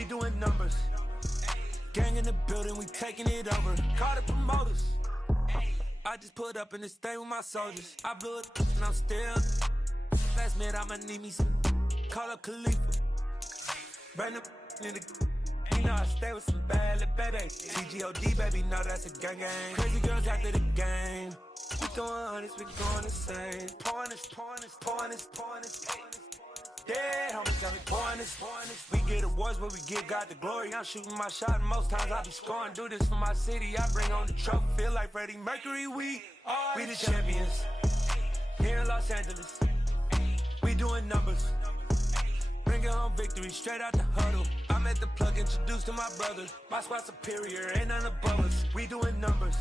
We doing numbers. Gang in the building, we taking it over. Call the promoters. I just put up in this thing with my soldiers. I blew it and I'm still. Last minute I'ma need me some. Call up Khalifa. Bring the in the. You know I stay with some bad little babies. TGOD baby, know that's a gang gang. Crazy girls after the game. We throwing hundreds, we going insane. Pouring this. Yeah, homies got me pouring this. We get awards, but we give God the glory. I'm shooting my shot, and most times I be scoring. Do this for my city, I bring on the trophy. Feel like Freddie Mercury, we the champions. Here in Los Angeles, we doing numbers. Bringing home victory, straight out the huddle. I'm at the plug, introduced to my brother. My squad superior, ain't none above us. We doing numbers.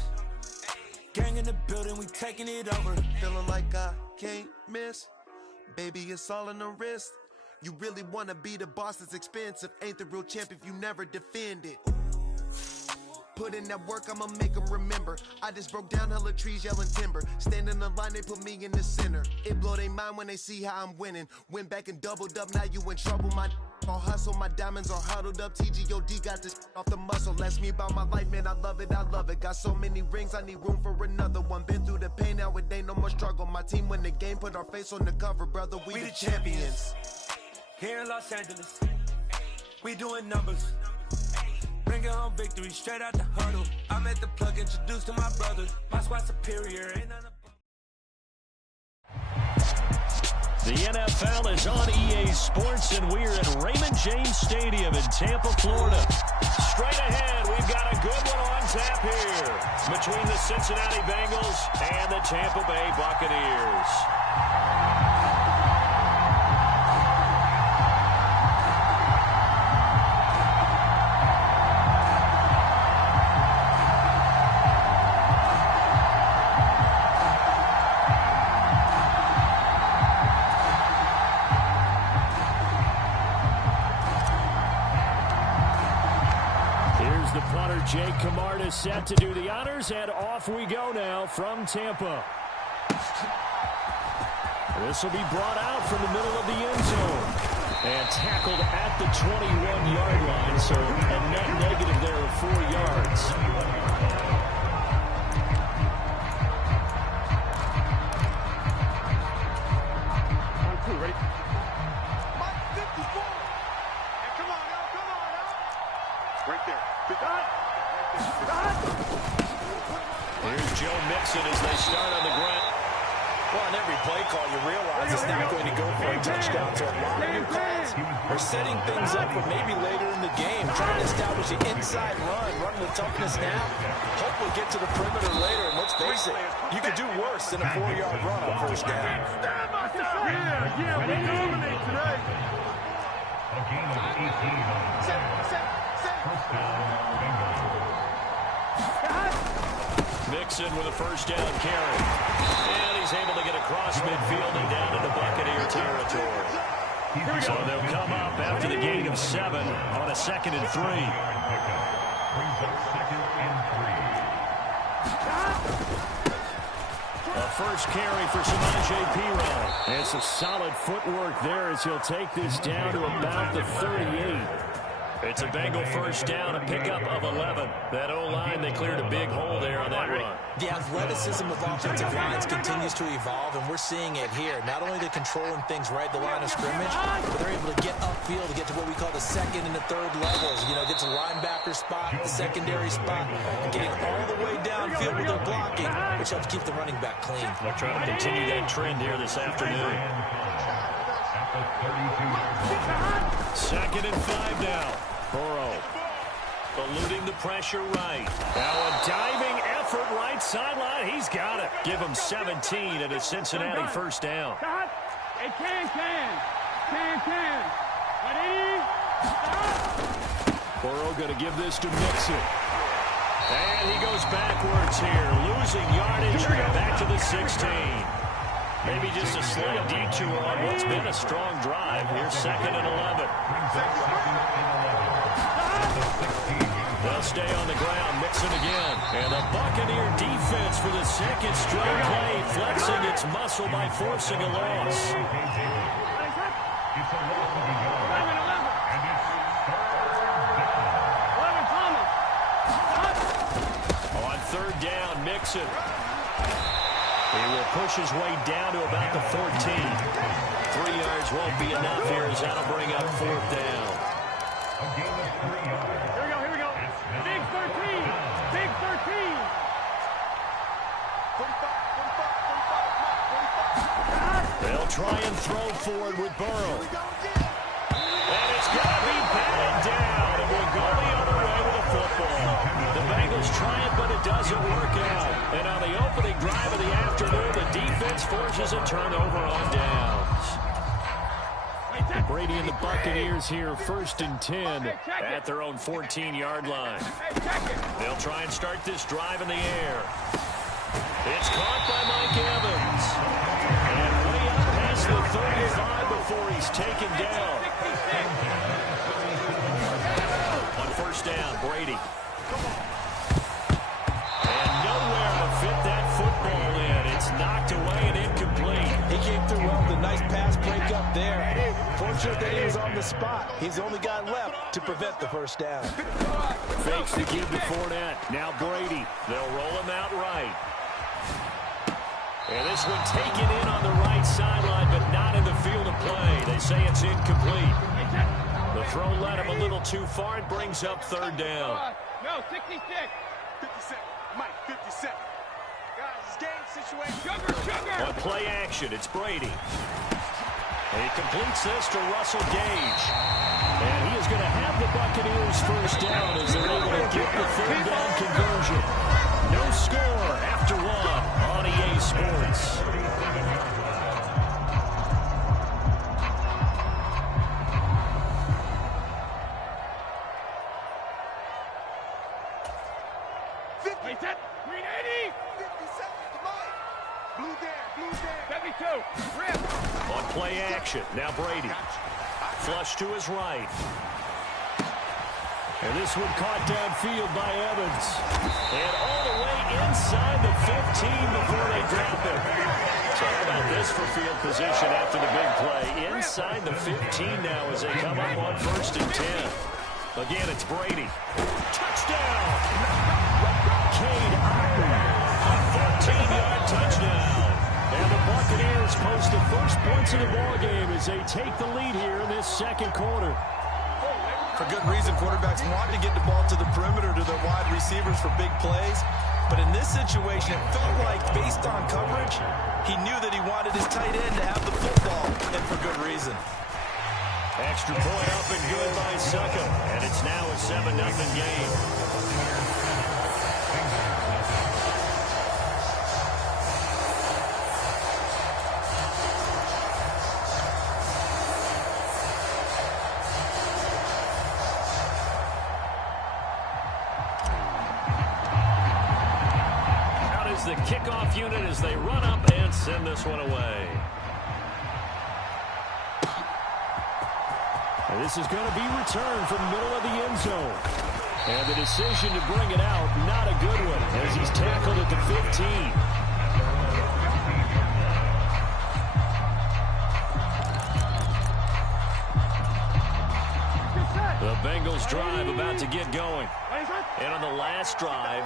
Gang in the building, we taking it over. Feeling like I can't miss. Baby, it's all in the wrist. You really wanna be the boss, it's expensive. Ain't the real champ if you never defend it. Put in that work, I'ma make them remember. I just broke down hella trees, yelling timber. Stand in the line, they put me in the center. It blow their mind when they see how I'm winning. Went back and doubled up, now you in trouble. My all hustle, my diamonds are huddled up. TGOD got this off the muscle. Ask me about my life, man, I love it. Got so many rings, I need room for another one. Been through the pain, now it ain't no more struggle. My team win the game, put our face on the cover, brother. We the champions. Here in Los Angeles, we doing numbers. Bringing home victory, straight out the huddle. I'm at the plug, introduced to my brother. My squad superior, ain't none above. The NFL is on EA Sports, and we're at Raymond James Stadium in Tampa, Florida. Straight ahead, we've got a good one on tap here between the Cincinnati Bengals and the Tampa Bay Buccaneers. The punter, Jake Camarda, set to do the honors, and off we go now from Tampa. This will be brought out from the middle of the end zone and tackled at the 21-yard line, so a net negative there of 4 yards. Ready? Right there. Here's Joe Mixon as they start on the grunt. Well, on every play call, you realize it's not going to go for a touchdown. So a lot of new calls are setting things up for maybe later in the game, trying to establish the inside run with toughness now. Hope we'll get to the perimeter later. And let's face it, you could do worse than a 4-yard run on first down. Yeah, we dominate today. Mixon with a first down carry. And he's able to get across midfield and down into Buccaneer territory. So they'll come up after the gain of 7 on a 2nd and 3. A first carry for Samaje Perine. And some solid footwork there as he'll take this down to about the 38. It's a Bengal first down, a pickup of 11. That O-line, they cleared a big hole there on that run. The athleticism of offensive lines continues to evolve, and we're seeing it here. Not only they're controlling things right at the line of scrimmage, but they're able to get upfield to get to what we call the 2nd and the 3rd levels. You know, get to the linebacker spot, the secondary spot, and getting all the way downfield with their blocking, which helps keep the running back clean. They're trying to continue that trend here this afternoon. 2nd and 5 now. Burrow eluding the pressure right. Now a diving effort right sideline. He's got it. Give him 17 at a Cincinnati first down. Can. Ready? Burrow going to give this to Mixon. And he goes backwards here, losing yardage back to the 16. Maybe just a slight detour on what's been a strong drive. Here's 2nd and 11. They'll stay on the ground, Mixon again. And the Buccaneer defense for the 2nd straight play, flexing its muscle by forcing a loss. Mixon. He will push his way down to about the 14. 3 yards won't be enough here as that'll bring up 4th down. Here we go. Big 13. Big 13. They'll try and throw forward with Burrow. And it's going to be batted down. It will go the other way with the football. The Bengals try it, but it doesn't work out. And on the opening drive of the afternoon, the defense forces a turnover on downs. Brady and the Buccaneers here, 1st and 10 at their own 14-yard line. They'll try and start this drive in the air. It's caught by Mike Evans. And way up past the 35 before he's taken down. On 1st down, Brady. And nowhere to fit that football in. It's knocked away and incomplete. He came through well with a nice pass breakup there. Fortunate that he was on the spot. He's the only guy left to prevent the 1st down. Fakes the give to Fournette. Now Brady. They'll roll him out right. And this one taken in on the right sideline, but not in the field of play. They say it's incomplete. The throw led him a little too far. It brings up 3rd down. No, 66. 57. Mike, 57. Guys, it's game situation. Sugar. On play action, it's Brady. And he completes this to Russell Gage. And he is going to have the Buccaneers 1st down as they're able to get the 3rd down conversion. No score after 1 on EA Sports. On play action, now Brady. Flush to his right. And this one caught downfield by Evans. And all the way inside the 15 before they drop it. Talk about this for field position after the big play. Inside the 15 now as they come up on 1st and 10. Again, it's Brady. Touchdown! Cade Otton. A 14-yard touchdown. And the Buccaneers post the first points of the ballgame as they take the lead here in this 2nd quarter. For good reason, quarterbacks want to get the ball to the perimeter to their wide receivers for big plays. But in this situation, it felt like, based on coverage, he knew that he wanted his tight end to have the football, and for good reason. Extra point up and good by Succa. And it's now a 7-0 game. The kickoff unit as they run up and send this one away. And this is going to be returned from the middle of the end zone. And the decision to bring it out, not a good one, as he's tackled at the 15. The Bengals drive about to get going. And on the last drive,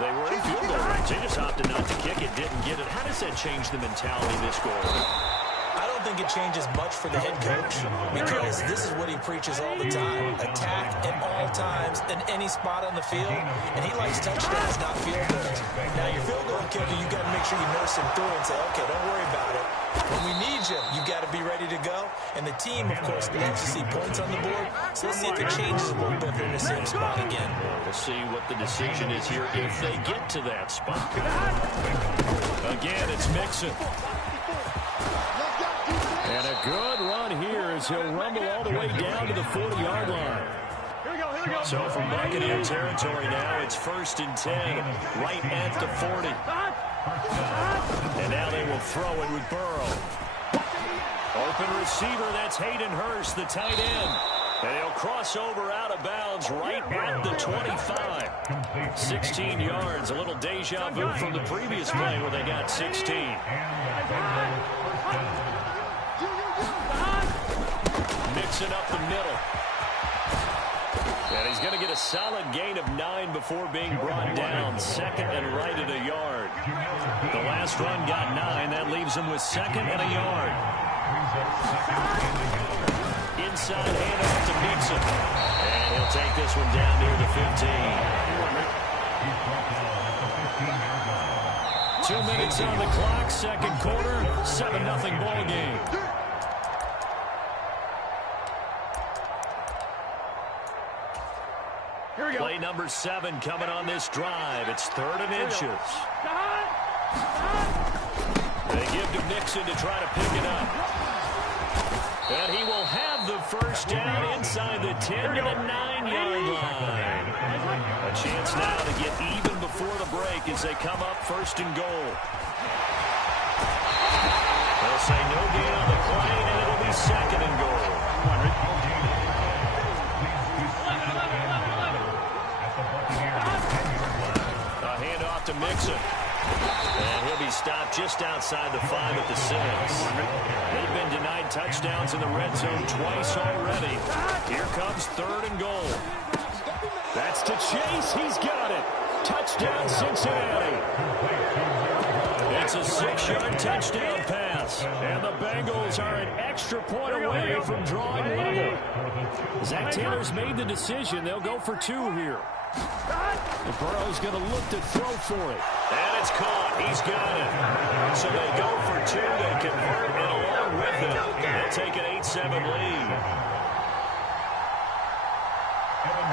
they were in field goal range. They just opted not to kick it, didn't get it. How does that change the mentality this goal? I don't think it changes much for the head coach because this is what he preaches all the time. Attack at all times in any spot on the field, and he likes touchdowns, not field goals. Now, your field goal kicker, you got to make sure you nurse him through and say, okay, don't worry about it. When we need you, you got to be ready to go. And the team, of course, loves to see points on the board. So let's see if it changes a little bit. They're in the same spot again. We'll see what the decision is here if they get to that spot. Again, it's Mixon. And a good run here as he'll rumble all the way down to the 40-yard line. So from Buccaneer territory now, it's 1st and 10, right at the 40. And now they will throw it with Burrow. Open receiver, that's Hayden Hurst, the tight end. And he'll cross over out of bounds right at the 25. 16 yards, a little deja vu from the previous play where they got 16. Mixing up the middle. And he's going to get a solid gain of 9 before being brought down. Second and right at a yard. The last run got 9. That leaves him with second and a yard. Inside handoff to Mixon. And he'll take this one down near the 15. 2 minutes on the clock, second quarter, 7-0 ball game. Here we go. Play number 7 coming on this drive. It's 3rd and inches. They give to Mixon to try to pick it up. And he will have the first down inside the 10 to the 9-yard line. A chance now to get even before the break as they come up 1st and goal. They'll say no gain on the play, and it'll be 2nd and goal. A handoff to Mixon. And he'll be stopped just outside the 5 at the 6. They've been denied touchdowns in the red zone twice already. Here comes 3rd and goal. That's to Chase. He's got it. Touchdown, Cincinnati. It's a 6-yard touchdown pass. And the Bengals are an extra point away from drawing level. Zach Taylor's made the decision. They'll go for 2 here. And Burrow's going to look to throw for it. And it's caught. He's got it. So they go for 2. They convert, and along with it, they'll take an 8-7 lead.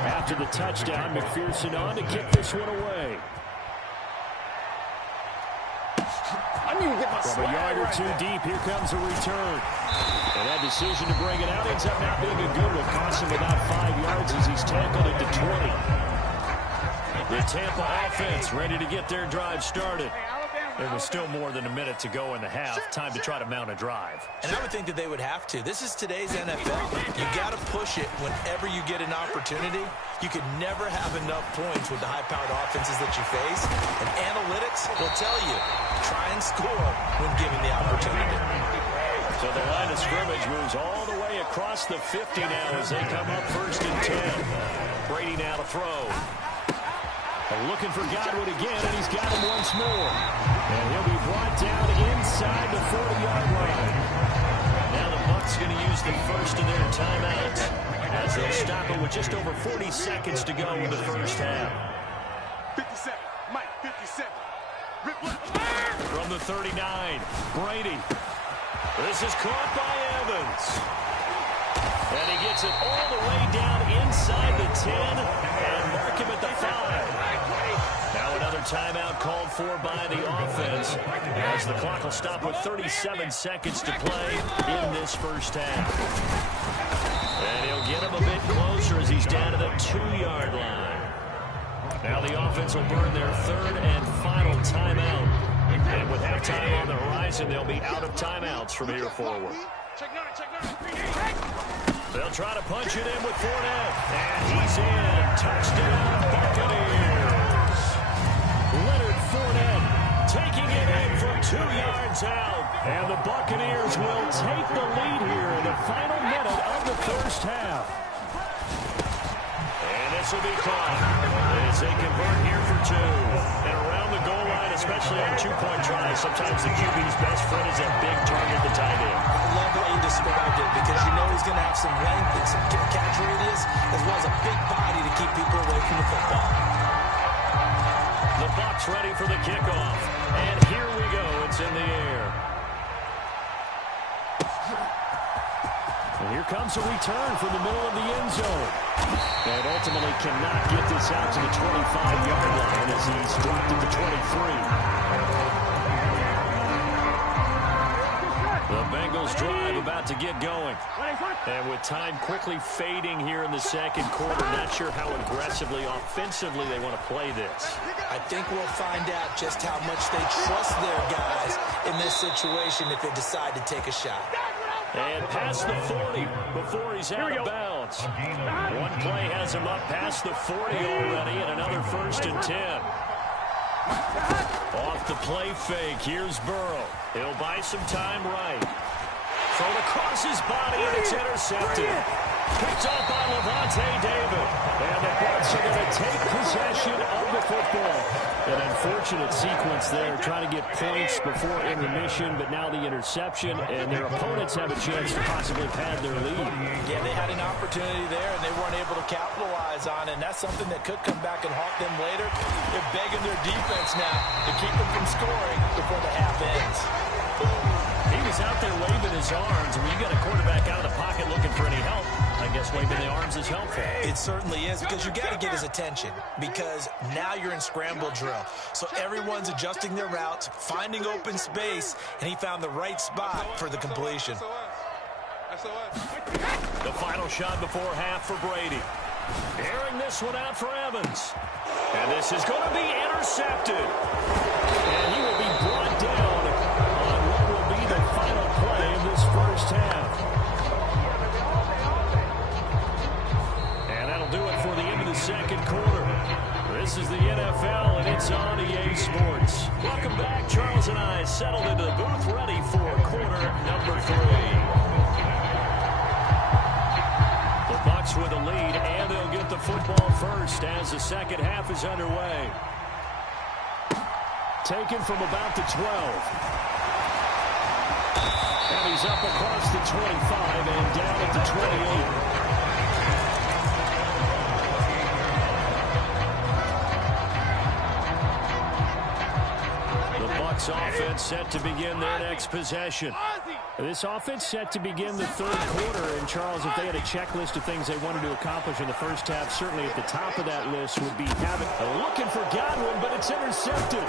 After the touchdown, McPherson on to kick this one away. From a yard or 2 deep, here comes a return. And that decision to bring it out ends up not being a good one. Costs him about 5 yards as he's tackled it to 20. The Tampa offense ready to get their drive started. There was still more than a minute to go in the half. Time to try to mount a drive. And I would think that they would have to. This is today's NFL. You got to push it whenever you get an opportunity. You could never have enough points with the high-powered offenses that you face. And analytics will tell you, try and score when given the opportunity. So the line of scrimmage moves all the way across the 50 now as they come up 1st and 10. Brady now to throw. Looking for Godwin again, and he's got him once more. And he'll be brought down inside the 40-yard line. Now the Bucs going to use the first of their timeouts as they'll stop it with just over 40 seconds to go in the first half. 57, Mike, 57. From the 39, Brady. This is caught by Evans. And he gets it all the way down inside the 10 and mark him at the 5. Now another timeout called for by the offense as the clock will stop with 37 seconds to play in this first half. And he'll get him a bit closer as he's down to the 2-yard line. Now the offense will burn their 3rd and final timeout. And with halftime on the horizon, they'll be out of timeouts from here forward. They'll try to punch it in with Fournette. And he's in. Touchdown, Buccaneers. Leonard Fournette taking it in from 2 yards out. And the Buccaneers will take the lead here in the final minute of the first half. And this will be caught as they convert here for 2. And around the goal line, especially on 2-point tries, sometimes the QB's best friend is that big target, the tight end. I love the way you described it because you know he's going to have some length and some catch radius as well as a big body to keep people away from the football. The Bucs ready for the kickoff. And here we go. It's in the air. And here comes a return from the middle of the end zone. And ultimately cannot get this out to the 25-yard line as he's dropped at the 23. The Bengals drive about to get going. And with time quickly fading here in the second quarter, not sure how aggressively, offensively they want to play this. I think we'll find out just how much they trust their guys in this situation if they decide to take a shot. And past the 40 before he's out of bounds. One play has him up past the 40 already, and another 1st and 10. Off the play fake, here's Burrow. He'll buy some time right. Thrown across his body, and it's intercepted. Picked up by Levante David. And Bucs are going to take possession of the football. An unfortunate sequence there, trying to get points before intermission, but now the interception, and their opponents have a chance to possibly pad their lead. Yeah, they had an opportunity there, and they weren't able to capitalize on it, and that's something that could come back and haunt them later. They're begging their defense now to keep them from scoring before the half ends. He was out there waving his arms, and when you got a quarterback out of the pocket looking for any help, I guess waving the arms is helpful. It certainly is, because you got to get his attention, because now you're in scramble drill. So everyone's adjusting their routes, finding open space, and he found the right spot for the completion. The final shot before half for Brady. Airing this one out for Evans. And this is going to be intercepted. And he will be brought down on what will be the final play of this first half. And that'll do it for the end of the second quarter. This is the NFL, and it's on EA Sports. Welcome back. Charles and I settled into the booth, ready for quarter number 3. The Bucs with a lead, and they'll get the football first as the second half is underway. Taken from about the 12. And he's up across the 25 and down at the 28. Offense set to begin their next possession. This offense set to begin the third quarter, and Charles, if they had a checklist of things they wanted to accomplish in the first half, certainly at the top of that list would be having looking for Godwin, but it's intercepted.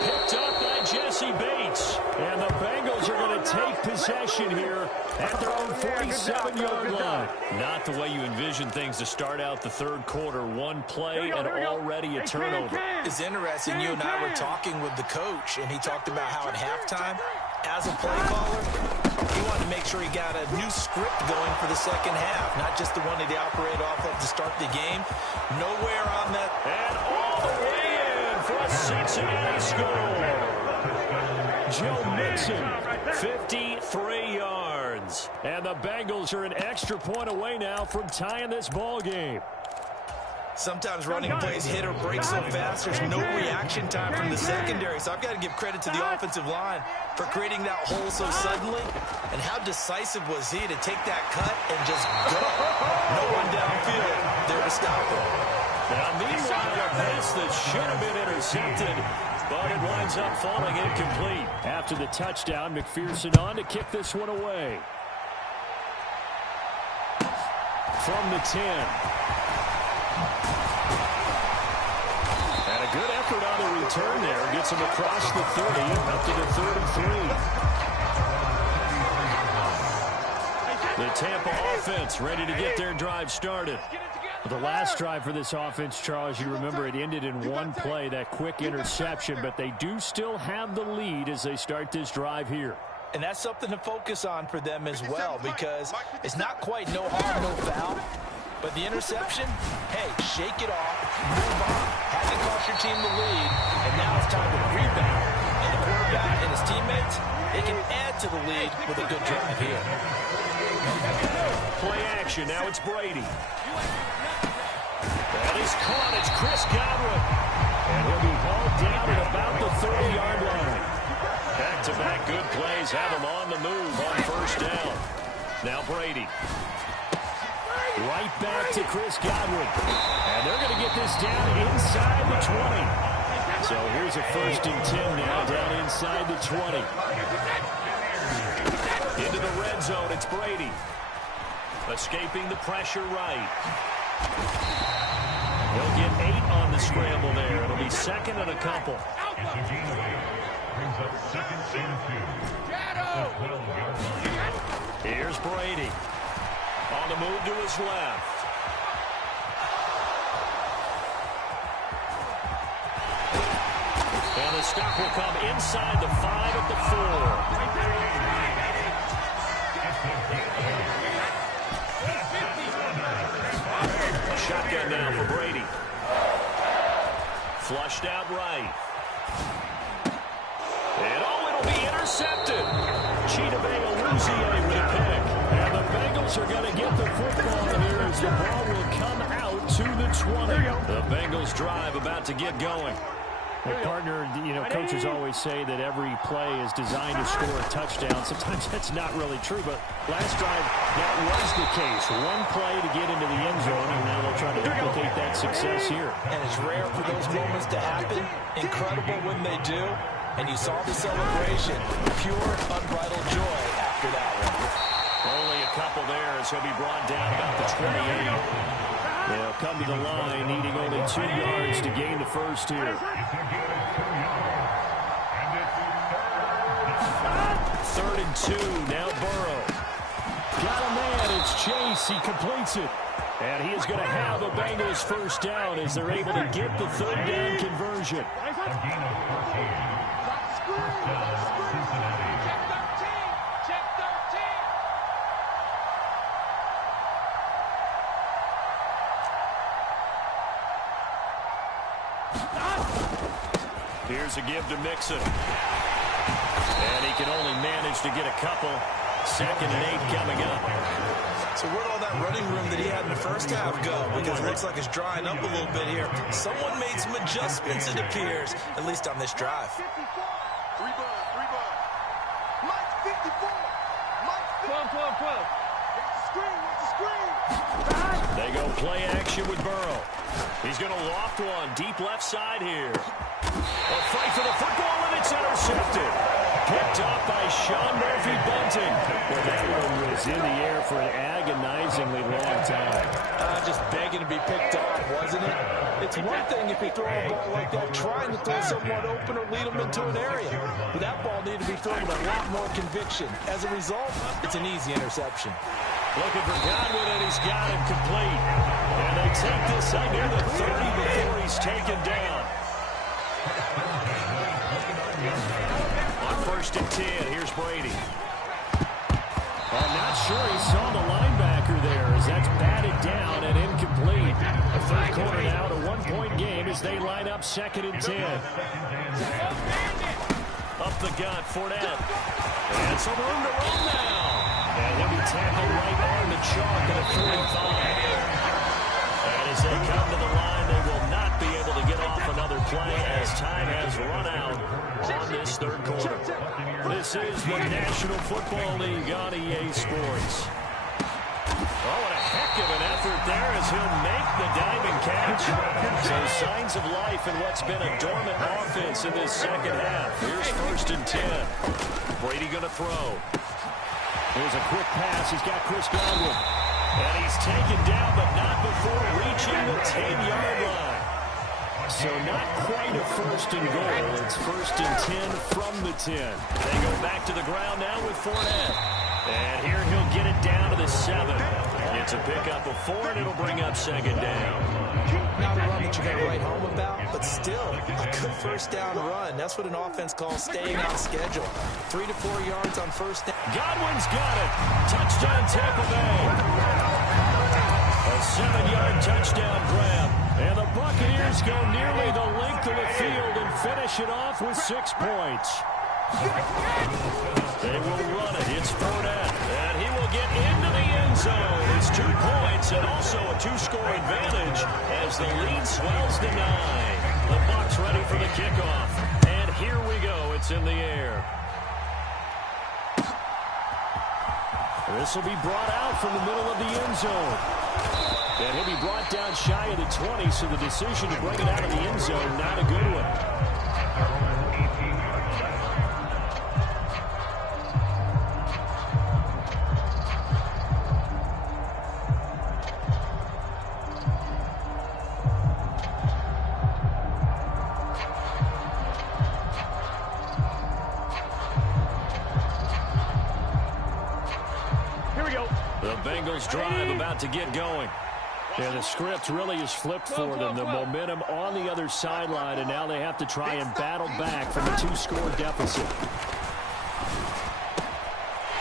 Picked up by Jesse Bates, and the Bengals are going to take possession here at their own 47-yard line. Not the way you envision things to start out the third quarter. One play and already a turnover. It's interesting. You and I were talking with the coach, and he talked about how at halftime, as a play caller, he wanted to make sure he got a new script going for the second half, not just the one that he operated off of to start the game. Nowhere on that. And all the way in for a Cincinnati score. Joe Mixon, 53 yards. And the Bengals are an extra point away now from tying this ball game. Sometimes running plays hit or break so fast, there's no reaction time from the secondary. So I've got to give credit to the offensive line for creating that hole so suddenly. And how decisive was he to take that cut and just go? No one downfield there to stop him. Now, meanwhile, a pass that should have been intercepted, but it winds up falling incomplete. After the touchdown, McPherson on to kick this one away. From the 10. And a good effort on the return there. Gets him across the 30, up to the 3rd and 3. The Tampa offense ready to get their drive started. The last drive for this offense, Charles, you remember it ended in one play, that quick interception, but they do still have the lead as they start this drive here. And that's something to focus on for them as well, because it's not quite no harm, no foul. But the interception, hey, shake it off, move on. Hasn't cost your team the lead, and now it's time to rebound. And the quarterback and his teammates, they can add to the lead with a good drive here. Play action, now it's Brady. That is caught, it's Chris Godwin. And he'll be hauled down at about the 30-yard line. Back-to-back good plays have him on the move on first down. Now Brady. Right back to Chris Godwin. And they're going to get this down inside the 20. So here's a 1st and 10 now, down inside the 20. Into the red zone, it's Brady. Escaping the pressure right. He'll get 8 on the scramble there. It'll be 2nd and a couple. Here's Brady. On the move to his left. And the stop will come inside the 5 at the 4. Shotgun now for Brady. Flushed out right. And it'll be intercepted. Chidobe with a pick. And the Bengals are going to get the football here as the ball will come out to the 20. 20. The Bengals drive about to get going. The partner, coaches always say that every play is designed to score a touchdown. Sometimes that's not really true, but last drive, that was the case. One play to get into the end zone, and now they'll try to duplicate that success here. And it's rare for those moments to happen. Incredible when they do. And you saw the celebration. Pure, unbridled joy after that one. Only a couple there as he'll be brought down about the 28. They'll come to the line, needing only 2 yards to gain the first here. 3rd and 2, now Burrow. Got a man, it's Chase, he completes it. And he is going to have a Bengals first down as they're able to get the 3rd down conversion. Here's a give to Mixon. And he can only manage to get a couple. 2nd and 8 coming up. So where'd all that running room that he had in the first half go? Because it looks like it's drying up a little bit here. Someone made some adjustments, it appears, at least on this drive. 54. 3 bud. Mike 54. Mike 54. 12. What's the screen? They go play action with Burrow. He's going to loft one deep left side here. A fight for the football, and it's intercepted. Picked up by Sean Murphy-Bunting. Well, that one was in the air for an agonizingly long time. Just begging to be picked off, wasn't it? It's one thing if you throw a ball like that, trying to throw someone open or lead them into an area. But that ball needed to be thrown with a lot more conviction. As a result, it's an easy interception. Looking for Godwin, and he's got him complete. And they take this up near the 30 before he's taken down. On 1st and 10, here's Brady. I'm not sure he saw the linebacker there as that's batted down and incomplete. The 3rd quarter now, a 1-point game as they line up 2nd and 10. Up the gut, Fournette. And some room to run now. And he'll be tackled right on the chalk at a 45. And as they come to the line, they will not be able to get off another play as time has run out on this 3rd quarter. This is the National Football League on EA Sports. Oh, and a heck of an effort there as he'll make the diving catch. So signs of life in what's been a dormant offense in this 2nd half. Here's 1st and 10. Brady going to throw. There's a quick pass. He's got Chris Godwin. And he's taken down, but not before reaching the 10-yard line. So not quite a 1st and goal. It's 1st and 10 from the 10. They go back to the ground now with Fournette. And here he'll get it down to the 7. It's a pickup of 4, and it'll bring up 2nd down. Not a run that you're going to write home about, but still a good 1st down run. That's what an offense calls staying on schedule. 3 to 4 yards on 1st down. Godwin's got it. Touchdown, Tampa Bay. A 7-yard touchdown grab. And the Buccaneers go nearly the length of the field and finish it off with 6 points. They will run it. It's Fournette. And he will get into the end zone. It's 2 points and also a 2-score advantage as the lead swells to 9. The Bucs ready for the kickoff. And here we go. It's in the air. This will be brought out from the middle of the end zone. And he'll be brought down shy of the 20, so the decision to bring it out of the end zone, not a good one. Bengals drive about to get going. Yeah, the script really is flipped for them. The momentum on the other sideline, and now they have to try and battle back from a 2-score deficit.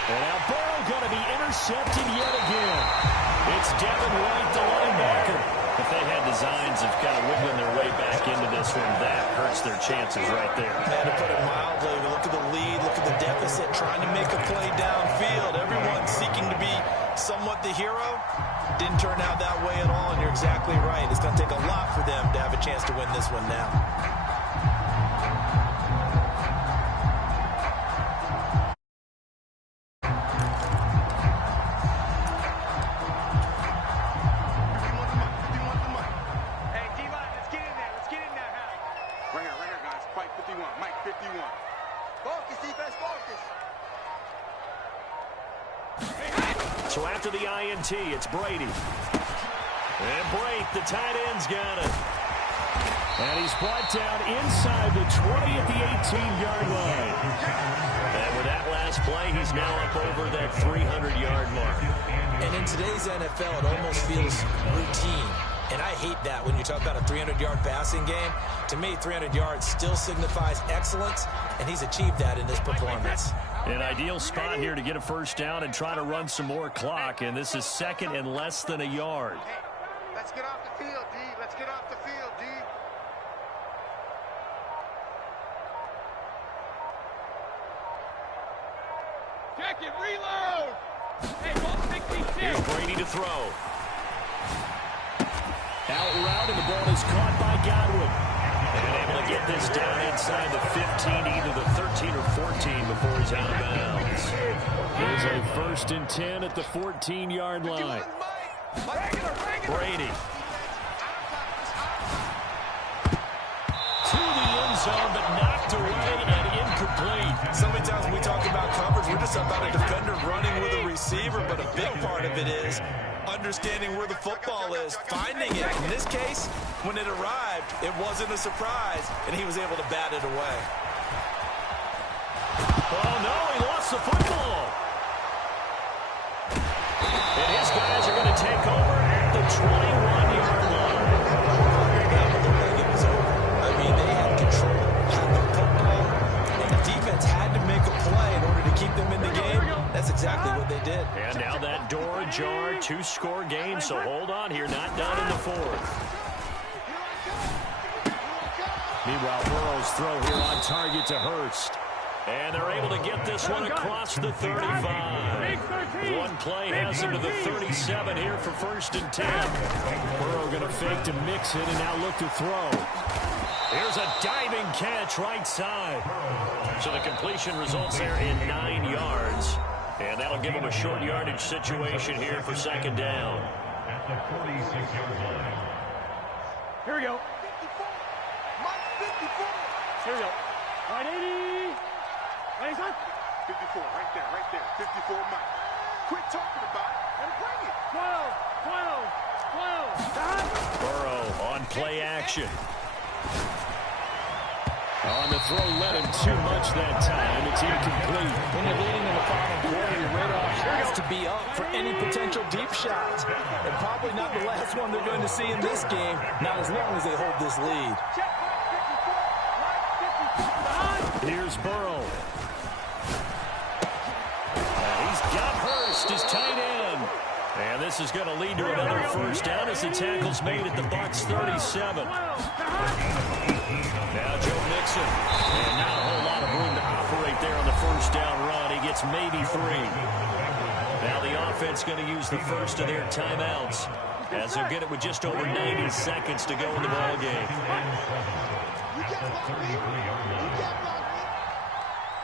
And now Burrow going to be intercepted yet again. It's Devin White, the linebacker. If they had designs of kind of wiggling their way back into this one, that hurts their chances right there. And to put it mildly, look at the lead, look at the deficit, trying to make a play downfield. Everyone seeking to be somewhat the hero. didn't turn out that way at all, and you're exactly right. It's going to take a lot for them to have a chance to win this one now. So after the INT, it's Brady. And Brate, the tight end's got it. And he's brought down inside the 20 at the 18-yard line. And with that last play, he's now up over that 300-yard mark. And in today's NFL, it almost feels routine. And I hate that when you talk about a 300-yard passing game. To me, 300 yards still signifies excellence, and he's achieved that in this performance. An ideal spot here to get a first down and try to run some more clock, and this is second and less than a yard. Hey, let's get off the field, D. Let's get off the field, D. Check it, reload! Hey, ball 62. Here's Brady to throw. Out route, and the ball is caught by Godwin. And able to get this down inside the 15, either the 13 or 14 before he's out of bounds. Here's a 1st and 10 at the 14-yard line. Brady. To the end zone, but knocked away and incomplete. So many times when we talk about coverage, we're just about a defender running with a receiver, but a big part of it is understanding where the football is, finding it. In this case, when it arrived, it wasn't a surprise, and he was able to bat it away. Oh, no, he lost the football. And his guys are going to take over at the 21-yard line. That one looked like it was over. I mean, they had control, had the football, and the defense had to make a play in order to keep them in the game. That's exactly what they did. And now that door ajar, 2-score game, so hold on here, not done in the 4th. Meanwhile, Burrow's throw here on target to Hurst. And they're able to get this one across the 35. One play has him to the 37 here for 1st and 10. Burrow going to fake to mix it and now look to throw. Here's a diving catch right side. So the completion results there in 9 yards. And that'll give him a short yardage situation here for 2nd down. At the 46-yard line. Here we go. 54. Here we go. 180. 25. 54, right there. 54, Mike. Quit talking about it and bring it. 12. Burrow on play action. On the throw, let him too much that time. It's incomplete. When you're leading in the final quarter, your radar has to be up for any potential deep shots. And probably not the last one they're going to see in this game, not as long as they hold this lead. Here's Burrow. He's got Hurst, his tight end. And this is going to lead to another first down as the tackle's made at the Bucs 37. Now Joe Mixon. And not a whole lot of room to operate there on the first down run. He gets maybe 3. Now the offense going to use the first of their timeouts as they'll get it with just over 90 seconds to go in the ball game.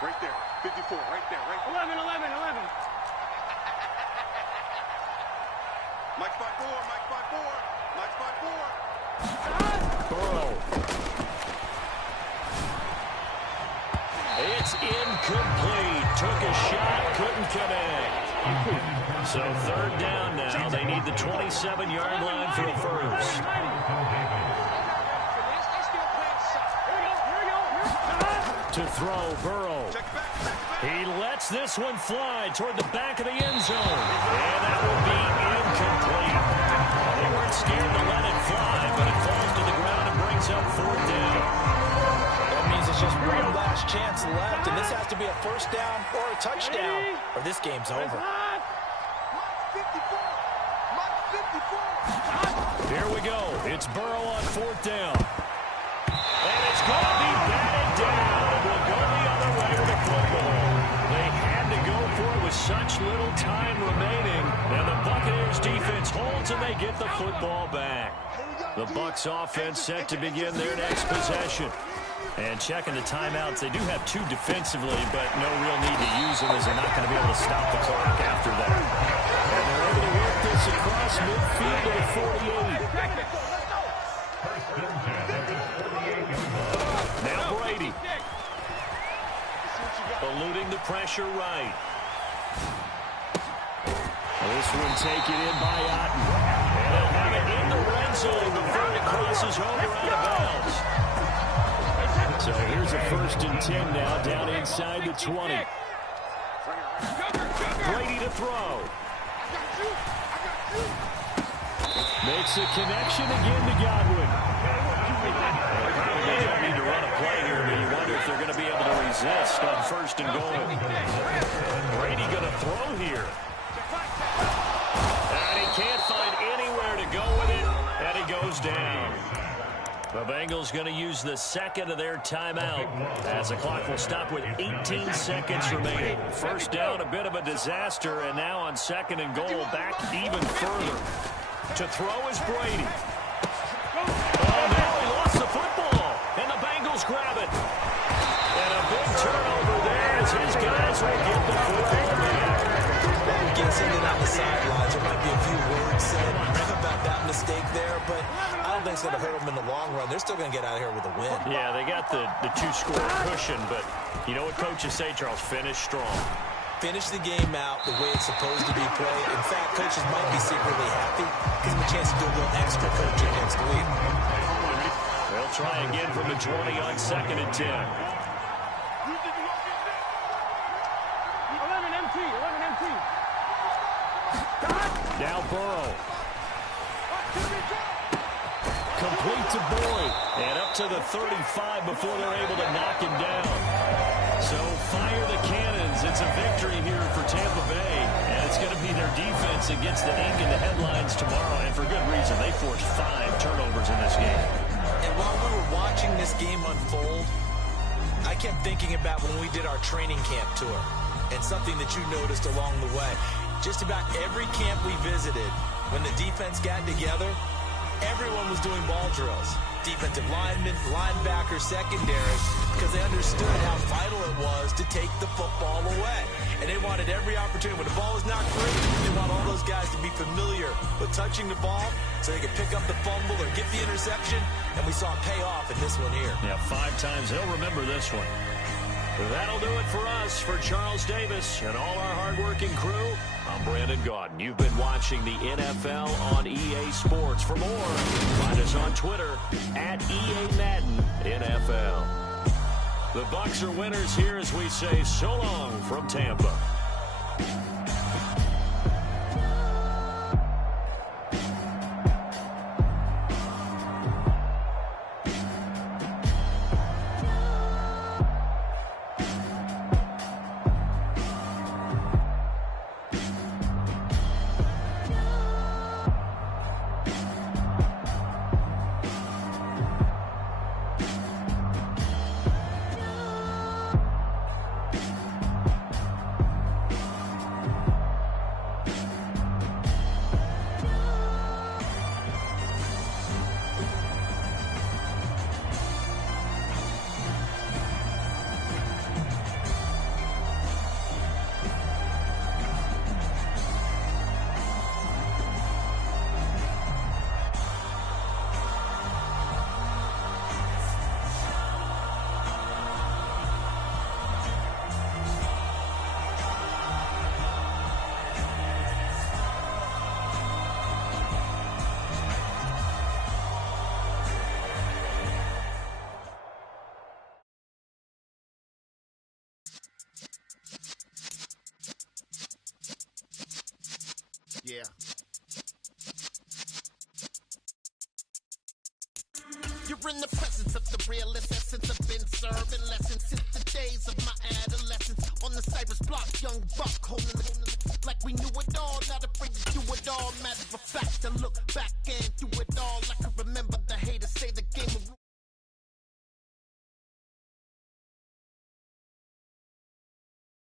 Right there. 54, right there. 11. Mike's by 4. Burrow. It's incomplete. Took a shot, couldn't connect. So 3rd down now. They need the 27-yard line for a first. To throw, Burrow. He lets this one fly toward the back of the end zone. And that will be incomplete. They weren't scared to let it fly, but it falls to the ground and brings up 4th down. That means it's just one last chance left, and this has to be a first down or a touchdown, or this game's over. Here we go. It's Burrow on 4th down. And it's going to be batted down. It will go the other way with the football. They had to go for it with such little time remaining. And the Buccaneers defense holds and they get the football back. The Bucs offense set to begin their next possession. And checking the timeouts, they do have 2 defensively, but no real need to use them as they're not going to be able to stop the clock after that. And they're able to work this across midfield to the 48. Now Brady. Eluding the pressure right. This one taken in by Otten. And they'll have it in the red zone before it crosses over out of bounds. So here's a 1st and 10 now, down inside the 20. Brady to throw. Makes a connection again to Godwin. They don't need to run a play here, but you wonder if they're going to be able to resist on 1st and goal. Brady going to throw here. And he can't find anywhere to go with it, and he goes down. The Bengals going to use the 2nd of their timeout as the clock will stop with 18 seconds remaining. 1st down, a bit of a disaster, and now on 2nd and goal, back even further. To throw is Brady. Oh, no, he lost the football, and the Bengals grab it. And a big turnover there as his guys will get the football back. I'm guessing that on the sidelines there might be a few words said about that mistake there, but I don't think it's going to hurt them in the long run. They're still going to get out of here with a win. Yeah, they got the 2-score cushion, but you know what coaches say, Charles? Finish strong. Finish the game out the way it's supposed to be played. In fact, coaches might be secretly happy. Gives them a chance to do a little extra coaching next week. They'll try again from the 20 on 2nd and 10. 11 MT. Now Burrow. Complete to Boyd. And up to the 35 before they're able to knock him down. So fire the cannons. It's a victory here for Tampa Bay. And it's going to be their defense that gets the ink in the headlines tomorrow. And for good reason. They forced 5 turnovers in this game. And while we were watching this game unfold, I kept thinking about when we did our training camp tour. And something that you noticed along the way. Just about every camp we visited, when the defense got together, everyone was doing ball drills. Defensive linemen, linebackers, secondary, because they understood how vital it was to take the football away. And they wanted every opportunity. When the ball was not great, they want all those guys to be familiar with touching the ball so they could pick up the fumble or get the interception. And we saw it pay off in this one here. Yeah, 5 times. They'll remember this one. That'll do it for us. For Charles Davis and all our hardworking crew, I'm Brandon Gaudin. You've been watching the NFL on EA Sports. For more, find us on Twitter at EA Madden NFL. The Bucs are winners here as we say so long from Tampa. Yeah. You're in the presence of the realest essence. I've been serving lessons since the days of my adolescence. On the Cypress block, young buck holding